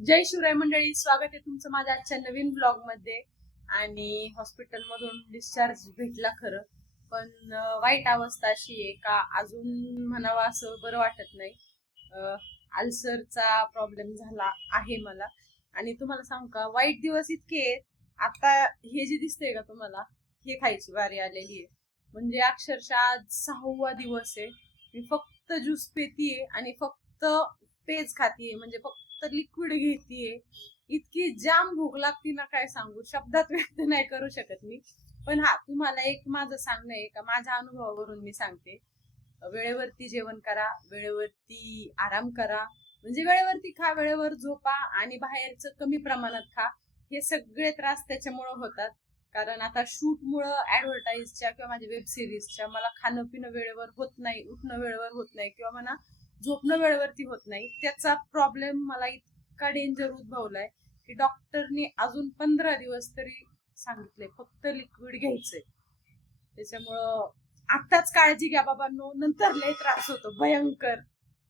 जय शिवराय मंडळी, स्वागत आहे तुमचं माझ्या आजच्या नवीन ब्लॉग मध्ये। आणि हॉस्पिटल मधून डिस्चार्ज भेटला खरं, पण वाईट अवस्था अशी आहे का अजून म्हणावा असं बरं वाटत नाही। अल्सरचा प्रॉब्लेम झाला आहे मला। आणि तुम्हाला सांगू का, वाईट दिवस इतके आहेत। आता हे जे दिसतंय का तुम्हाला, हे खायची बारी आलेली आहे। म्हणजे अक्षरशः आज 6वा दिवस आहे। मी फक्त ज्यूस पेतीये आणि फक्त पेज खातीये, म्हणजे फक्त लिक्विड घेतीये। इतकी जाम भूक लागती ना, काय सांगू, शब्दात व्यक्त नाही करू शकत मी। पण हा, तुम्हाला एक माझं सांगणं आहे का, माझ्या अनुभवावरून मी सांगते, वेळेवरती जेवण करा, वेळेवरती आराम करा, म्हणजे वेळेवरती खा, वेळेवर झोपा आणि बाहेरचं कमी प्रमाणात खा। हे सगळे त्रास त्याच्यामुळे होतात, कारण आता शूट मुळे, ऍडव्हर्टाईजच्या किंवा माझ्या वेब सिरीजच्या, मला खाणं पिणं वेळेवर होत नाही, उठणं वेळेवर होत नाही, किंवा म्हणा झोपणं वेळेवरती होत नाही। त्याचा प्रॉब्लेम मला इतका डेंजर उद्भवलाय की डॉक्टरने अजून 15 दिवस तरी सांगितले फक्त लिक्विड घ्यायचंय। त्याच्यामुळं आताच काळजी घ्या बाबांनो, नंतर लय त्रास होतो भयंकर।